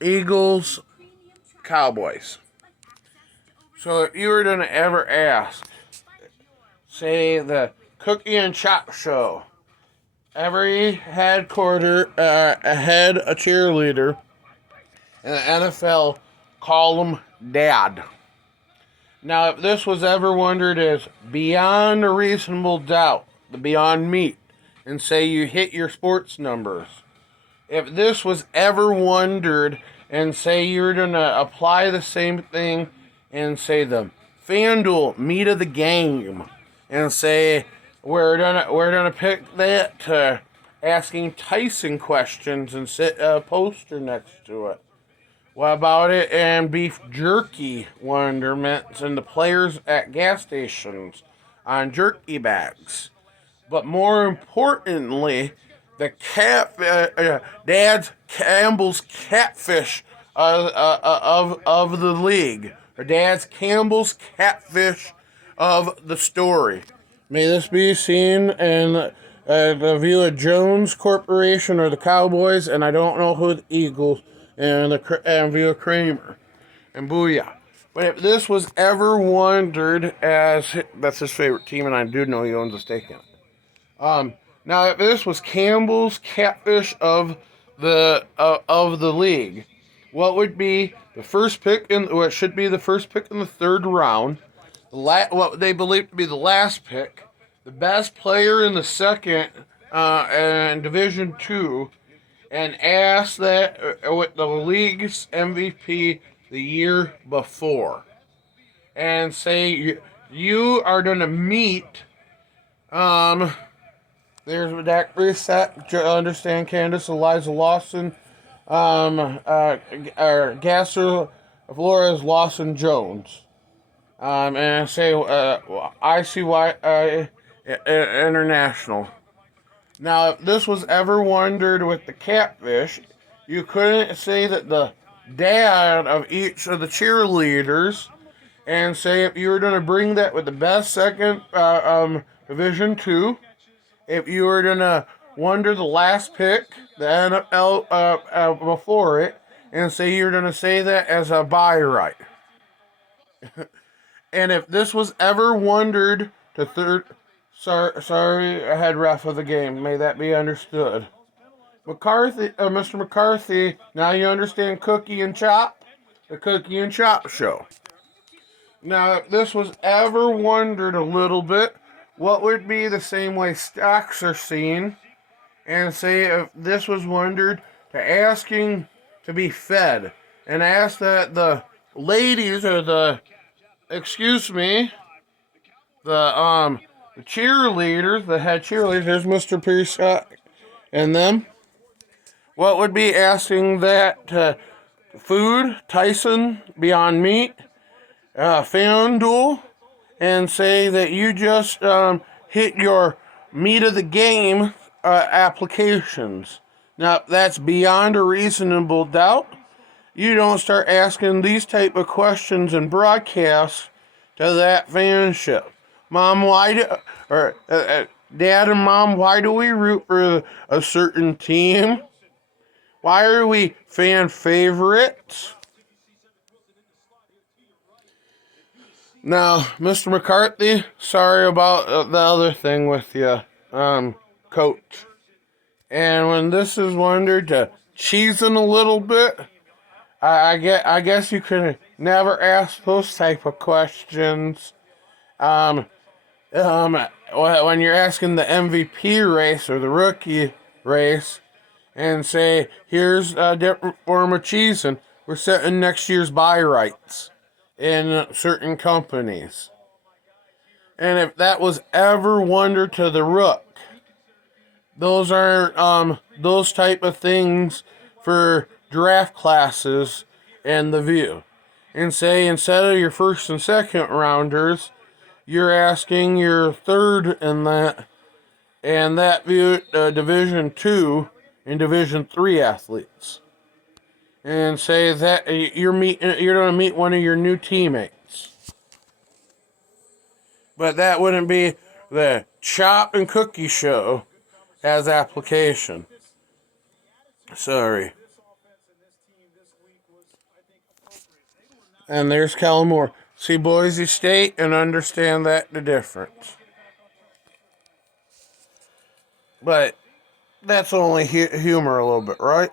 Eagles, Cowboys. So if you were going to ever ask, say, the Cookie and Chop Show, every headquarter had a cheerleader in the NFL call him Dad. Now, if this was ever wondered as beyond a reasonable doubt, the beyond meat, and say you hit your sports numbers, if this was ever wondered and say you're going to apply the same thing and say the FanDuel meat of the game and say we're gonna pick that to asking Tyson questions and sit a poster next to it. What about it and beef jerky wonderments and the players at gas stations on jerky bags? But more importantly, the Dad's Campbell's catfish of the league, or Dad's Campbell's catfish of the story. May this be seen in the view of Jones Corporation or the Cowboys, and I don't know who the Eagles and the view of Kramer and Booyah. But if this was ever wondered as that's his favorite team, and I do know he owns a stake in it. Now if this was Campbell's catfish of the league, what would be the first pick in what should be the first pick in the third round? What they believe to be the last pick, the best player in the second and Division Two, and ask that with the league's MVP the year before, and say you are going to meet there's Dak Brissett, understand Candace, Eliza Lawson, Gasser, Flores, Lawson, Jones. And I say ICY International. Now, if this was ever wondered with the catfish, you couldn't say that the dad of each of the cheerleaders, and say if you were going to bring that with the best second Division Two, if you were going to wonder the last pick, the NFL before it, and say you're going to say that as a buy right. And if this was ever wondered to third, sorry, head ref of the game, may that be understood. Mr. McCarthy, now you understand Cookie and Chop? The Cookie and Chop Show. Now, if this was ever wondered a little bit, what would be the same way stocks are seen? And say if this was wondered to asking to be fed, and ask that the ladies or the the cheerleaders, the head cheerleaders, there's Mr. Pierce and them. What would be asking that food, Tyson, Beyond Meat, FanDuel, and say that you just hit your meat of the game applications. Now, that's beyond a reasonable doubt. You don't start asking these type of questions and broadcasts to that fanship. Mom, Dad and Mom, why do we root for a certain team? Why are we fan favorites? Now, Mr. McCarthy, sorry about the other thing with you, coach. And when this is wondered to cheesing a little bit, I guess you could never ask those type of questions. When you're asking the MVP race or the rookie race, and say, here's a different form of cheesing. We're setting next year's buy rights in certain companies. And if that was ever wondered to the rook, those are those type of things for draft classes and the view. And say instead of your first and second rounders, you're asking your third in that, and that view Division 2 and Division 3 athletes. And say that you're going to meet one of your new teammates. But that wouldn't be the Chop and Cookie Show as application. Sorry. And there's Kellen Moore. See Boise State and understand that the difference. But that's only humor a little bit, right?